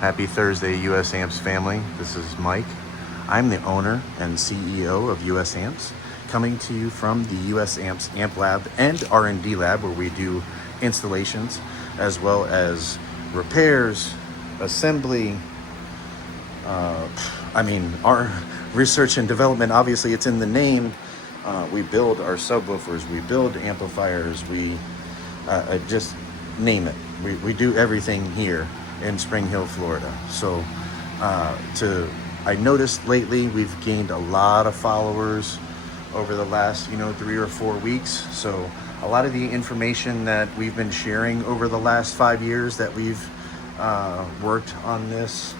Happy Thursday, US Amps family. This is Mike. I'm the owner and CEO of US Amps, coming to you from the US Amps Amp Lab and R&D Lab, where we do installations as well as repairs, assembly. Our research and development, obviously it's in the name. We build our subwoofers, we build amplifiers, we just name it. We do everything here in Spring Hill, Florida. So I noticed lately we've gained a lot of followers over the last 3 or 4 weeks. So a lot of the information that we've been sharing over the last 5 years that we've worked on this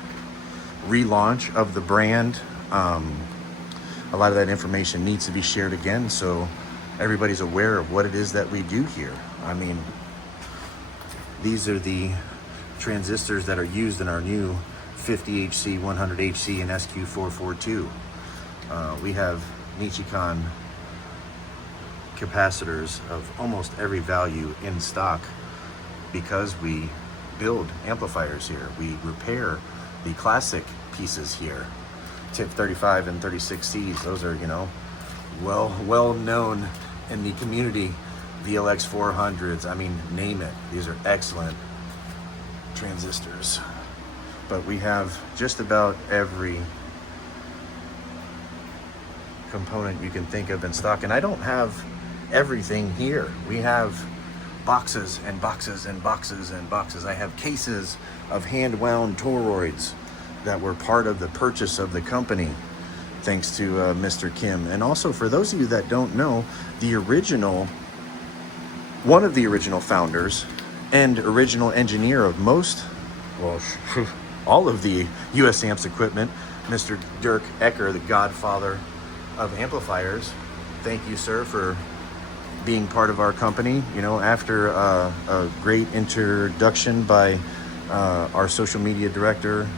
relaunch of the brand, a lot of that information needs to be shared again so everybody's aware of what it is that we do here. I mean, these are the transistors that are used in our new 50HC, 100HC, and SQ442. We have Nichicon capacitors of almost every value in stock because we build amplifiers here. We repair the classic pieces here. Tip 35 and 36Cs, those are, well known in the community. VLX 400s, I mean, name it. These are excellent transistors. But we have just about every component you can think of in stock. And I don't have everything here. We have boxes and boxes and boxes and boxes. I have cases of hand-wound toroids that were part of the purchase of the company, thanks to Mr. Kim. And also, for those of you that don't know, one of the original founders and original engineer of all of the US Amps equipment, Mr. Dirk Ecker, the godfather of amplifiers. Thank you, sir, for being part of our company. After a great introduction by our social media director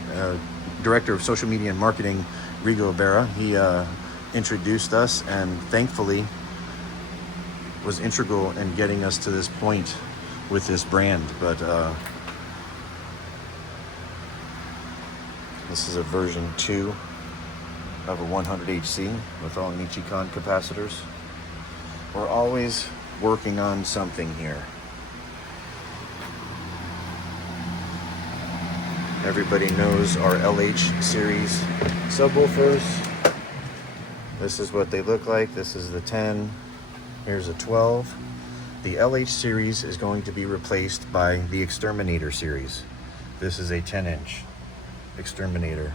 of social media and marketing, Rigo Berra, he introduced us and thankfully was integral in getting us to this point with this brand. But this is a version 2 of a 100HC with all Nichicon capacitors. We're always working on something here. Everybody knows our LH series subwoofers. This is what they look like. This is the 10. Here's a 12. The LH series is going to be replaced by the Exterminator series. This is a 10-inch Exterminator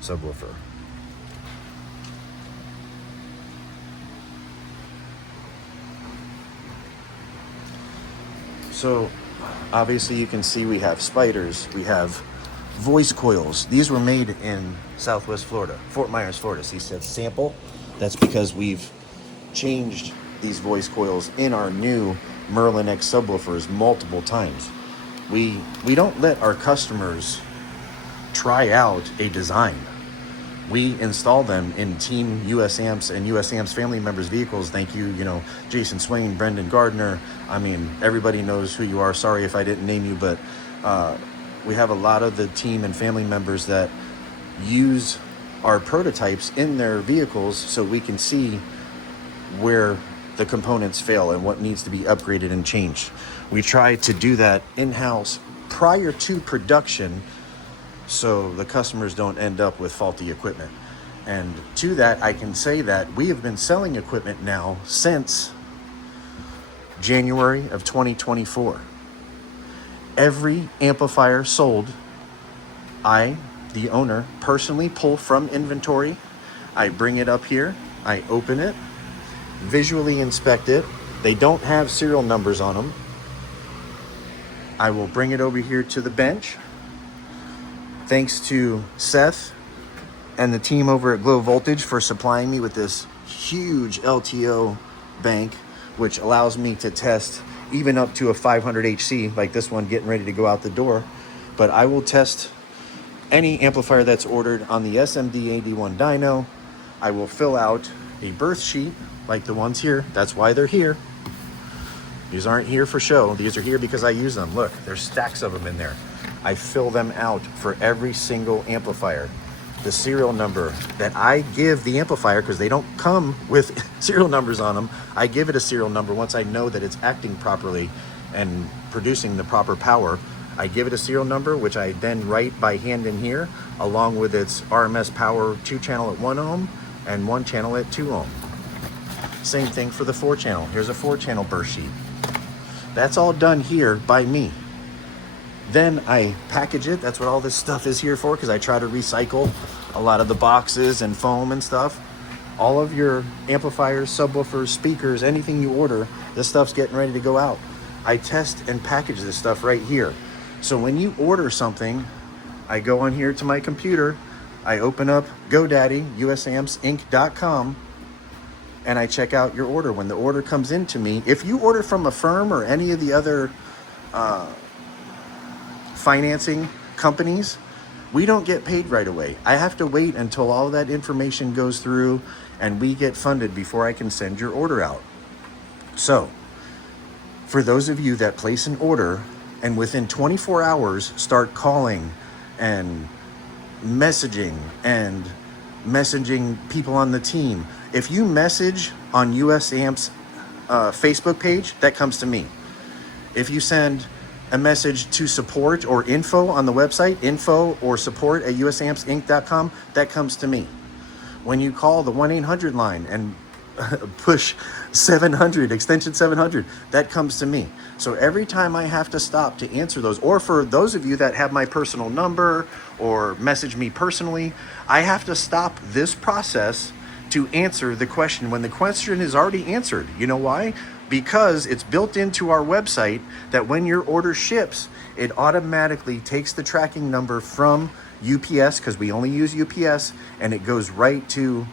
subwoofer. So obviously you can see we have spiders, we have voice coils. These were made in Southwest Florida, Fort Myers, Florida. See, it says sample. That's because we've changed these voice coils in our new Merlin X subwoofers multiple times. We don't let our customers try out a design. We install them in Team US Amps and US Amps family members' vehicles. Thank you, Jason Swain, Brendan Gardner. I mean, everybody knows who you are. Sorry if I didn't name you, but we have a lot of the team and family members that use our prototypes in their vehicles so we can see where the components fail and what needs to be upgraded and changed. We try to do that in-house prior to production so the customers don't end up with faulty equipment. And to that, I can say that we have been selling equipment now since January of 2024. Every amplifier sold, I, the owner, personally pull from inventory. I bring it up here, I open it, visually inspect it. They don't have serial numbers on them. I will bring it over here to the bench. Thanks to Seth and the team over at Glow Voltage for supplying me with this huge LTO bank, which allows me to test even up to a 500HC, like this one getting ready to go out the door. But I will test any amplifier that's ordered on the SMD81 dyno. I will fill out a birth sheet like the ones here. That's why they're here. These aren't here for show. These are here because I use them. Look, there's stacks of them in there. I fill them out for every single amplifier. The serial number that I give the amplifier, because they don't come with serial numbers on them, I give it a serial number once I know that it's acting properly and producing the proper power. I give it a serial number, which I then write by hand in here, along with its RMS power 2-channel at 1 ohm and 1 channel at 2 ohm. Same thing for the 4-channel. Here's a 4-channel burst sheet. That's all done here by me. Then I package it. That's what all this stuff is here for, because I try to recycle a lot of the boxes and foam and stuff. All of your amplifiers, subwoofers, speakers, anything you order, this stuff's getting ready to go out. I test and package this stuff right here. So when you order something, I go on here to my computer, I open up GoDaddy, usampsinc.com, and I check out your order. When the order comes into me, if you order from a firm or any of the other financing companies, we don't get paid right away. I have to wait until all that information goes through and we get funded before I can send your order out. So, for those of you that place an order and within 24 hours start calling and messaging people on the team, if you message on USAmp's Facebook page, that comes to me. If you send a message to support or info on the website, info or support at usampsinc.com, that comes to me. When you call the 1-800 line and push 700, extension 700, that comes to me. So every time I have to stop to answer those, or for those of you that have my personal number or message me personally, I have to stop this process to answer the question when the question is already answered. You know why? Because it's built into our website that when your order ships, it automatically takes the tracking number from UPS, because we only use UPS, and it goes right to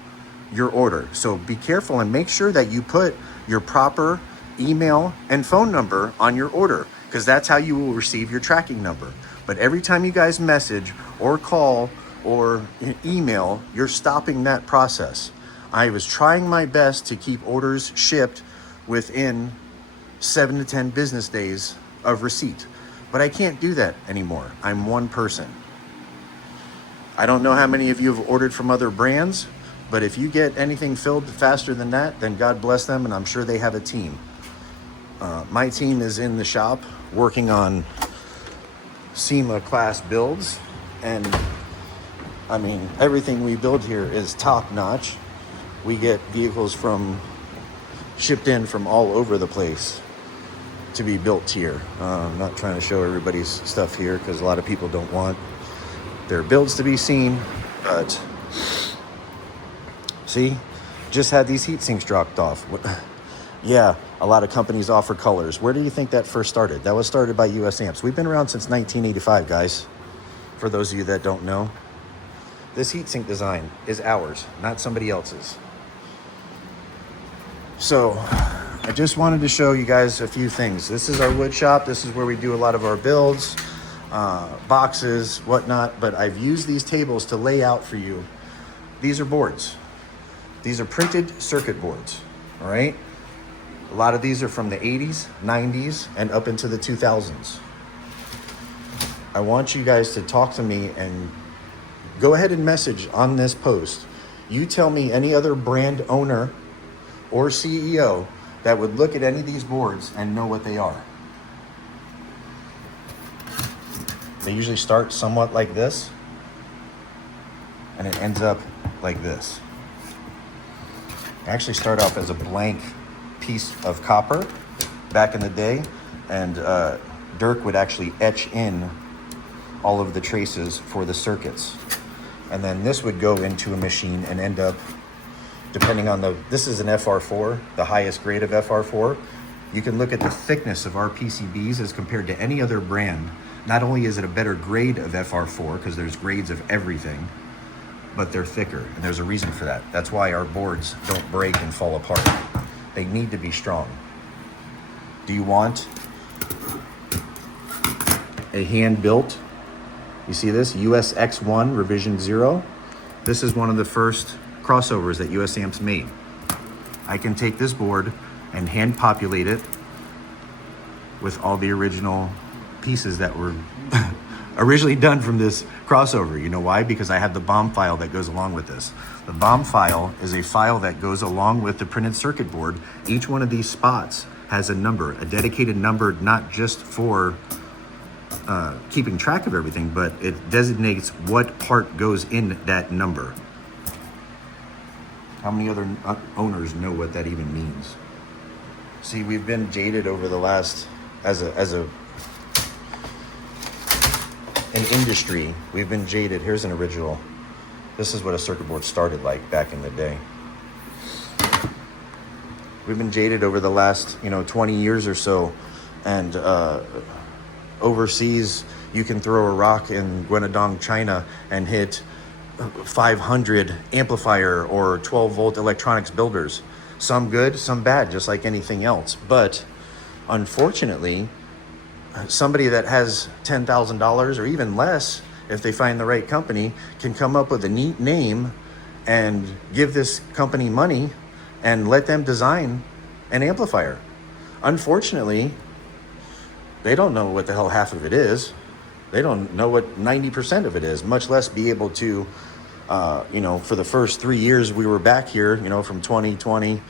your order. So be careful and make sure that you put your proper email and phone number on your order, because that's how you will receive your tracking number. But every time you guys message or call or email, you're stopping that process. I was trying my best to keep orders shipped within 7 to 10 business days of receipt, but I can't do that anymore. I'm one person. I don't know how many of you have ordered from other brands, but if you get anything filled faster than that, then God bless them, and I'm sure they have a team. My team is in the shop working on SEMA class builds, and I mean, everything we build here is top notch. We get vehicles shipped in from all over the place to be built here. I'm not trying to show everybody's stuff here because a lot of people don't want their builds to be seen, but see, just had these heat sinks dropped off. Yeah, a lot of companies offer colors. Where do you think that first started? That was started by US Amps. We've been around since 1985, guys. For those of you that don't know, this heatsink design is ours, not somebody else's. So I just wanted to show you guys a few things. This is our wood shop. This is where we do a lot of our builds, boxes, whatnot. But I've used these tables to lay out for you. These are boards. These are printed circuit boards, all right? A lot of these are from the 80s, 90s, and up into the 2000s. I want you guys to talk to me and go ahead and message on this post. You tell me any other brand owner or CEO that would look at any of these boards and know what they are. They usually start somewhat like this, and it ends up like this. They actually start off as a blank piece of copper back in the day, and Dirk would actually etch in all of the traces for the circuits. And then this would go into a machine and end up, depending on this is an FR4, the highest grade of FR4. You can look at the thickness of our PCBs as compared to any other brand. Not only is it a better grade of FR4, because there's grades of everything, but they're thicker, and there's a reason for that. That's why our boards don't break and fall apart. They need to be strong. Do you want a hand-built, you see this, USX1 revision 0? This is one of the first crossovers that US Amps made. I can take this board and hand populate it with all the original pieces that were originally done from this crossover. You know why? Because I have the BOM file that goes along with this. The BOM file is a file that goes along with the printed circuit board. Each one of these spots has a number, a dedicated number, not just for keeping track of everything, but it designates what part goes in that number. How many other owners know what that even means? See, we've been jaded over the last, as an industry, we've been jaded. Here's an original. This is what a circuit board started like back in the day. We've been jaded over the last, 20 years or so. And overseas, you can throw a rock in Guangdong, China, and hit 500 amplifier or 12 volt electronics builders. Some good, some bad, just like anything else. But unfortunately, somebody that has $10,000 or even less, if they find the right company, can come up with a neat name and give this company money and let them design an amplifier. Unfortunately, they don't know what the hell half of it is. They don't know what 90% of it is, much less be able to, for the first 3 years we were back here, from 2020,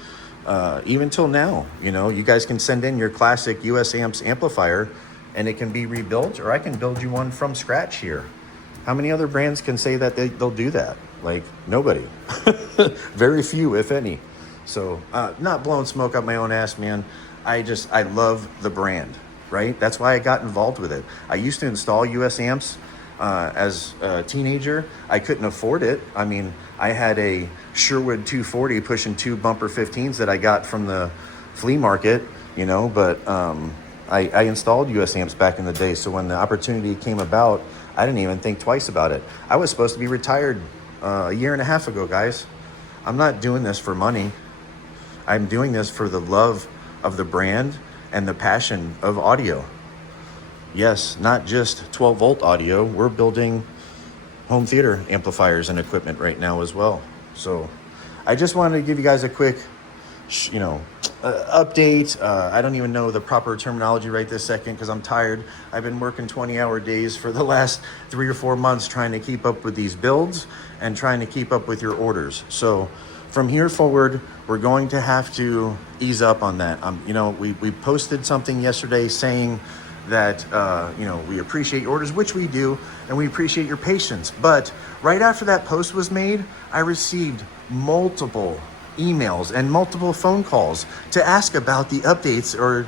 even till now, you guys can send in your classic US Amps amplifier and it can be rebuilt, or I can build you one from scratch here. How many other brands can say that they'll do that? Like, nobody. Very few, if any. So, not blowing smoke up my own ass, man. I love the brand. Right? That's why I got involved with it. I used to install US amps as a teenager. I couldn't afford it. I mean, I had a Sherwood 240 pushing 2 bumper 15s that I got from the flea market, but I installed US amps back in the day. So when the opportunity came about, I didn't even think twice about it. I was supposed to be retired a year and a half ago, guys. I'm not doing this for money. I'm doing this for the love of the brand and the passion of audio. Yes, not just 12 volt audio. We're building home theater amplifiers and equipment right now as well. So I just wanted to give you guys a quick, update. I don't even know the proper terminology right this second because I'm tired. I've been working 20-hour days for the last 3 or 4 months trying to keep up with these builds and trying to keep up with your orders. So from here forward, we're going to have to ease up on that. We posted something yesterday saying that, we appreciate your orders, which we do, and we appreciate your patience. But right after that post was made, I received multiple emails and multiple phone calls to ask about the updates or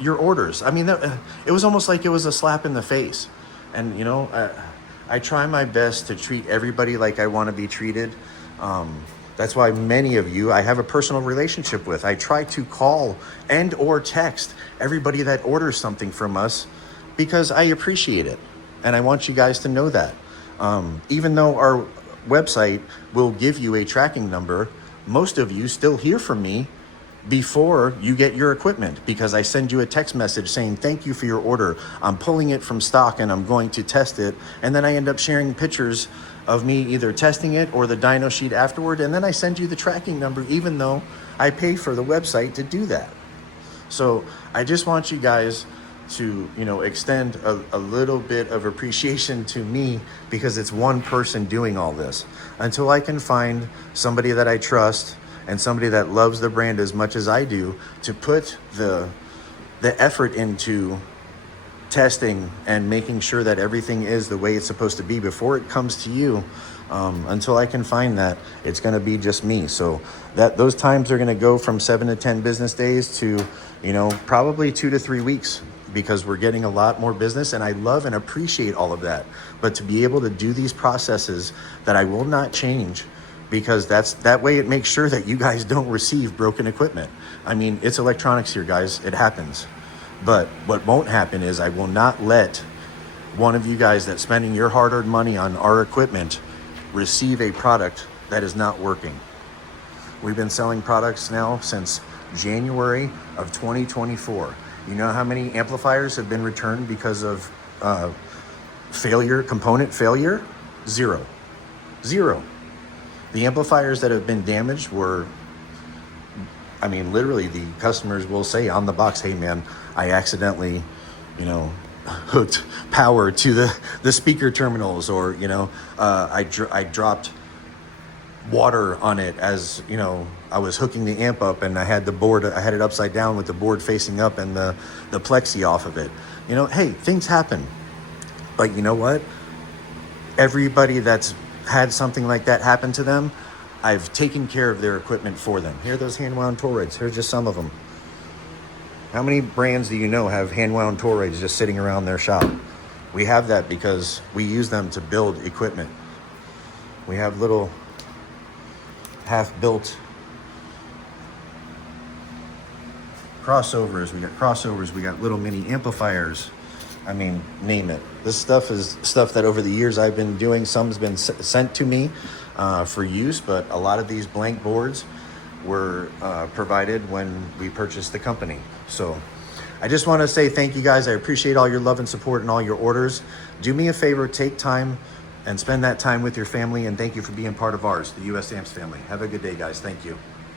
your orders. I mean, it was almost like it was a slap in the face. And, I try my best to treat everybody like I want to be treated. That's why many of you I have a personal relationship with. I try to call and or text everybody that orders something from us because I appreciate it. And I want you guys to know that. Even though our website will give you a tracking number, most of you still hear from me before you get your equipment because I send you a text message saying, thank you for your order. I'm pulling it from stock and I'm going to test it. And then I end up sharing pictures of me either testing it or the dyno sheet afterward. And then I send you the tracking number, even though I pay for the website to do that. So I just want you guys to, extend a little bit of appreciation to me because it's one person doing all this. Until I can find somebody that I trust and somebody that loves the brand as much as I do to put the effort into testing and making sure that everything is the way it's supposed to be before it comes to you, until I can find that, it's going to be just me. So those times are going to go from 7 to 10 business days to, probably 2 to 3 weeks because we're getting a lot more business and I love and appreciate all of that. But to be able to do these processes that I will not change, because that way it makes sure that you guys don't receive broken equipment. I mean, it's electronics here, guys. It happens. But what won't happen is I will not let one of you guys that's spending your hard-earned money on our equipment receive a product that is not working. We've been selling products now since January of 2024. You know how many amplifiers have been returned because of component failure? Zero. The amplifiers that have been damaged were, literally the customers will say on the box, hey man, I accidentally, hooked power to the speaker terminals, or, you know, I dropped water on it as, you know, I was hooking the amp up, and I had it upside down with the board facing up and the plexi off of it. You know, hey, things happen. But you know what? Everybody that's had something like that happen to them, I've taken care of their equipment for them. Here are those hand-wound toroids. Here's just some of them. How many brands do you know have hand-wound toroids just sitting around their shop? We have that because we use them to build equipment. We have little half-built crossovers. We got little mini amplifiers. I mean, name it. This stuff is stuff that over the years I've been doing. Some's been sent to me for use, but a lot of these blank boards were provided when we purchased the company. So I just want to say thank you guys. I appreciate all your love and support and all your orders. Do me a favor, take time and spend that time with your family, and thank you for being part of ours, the US Amps family. Have a good day, guys. Thank you.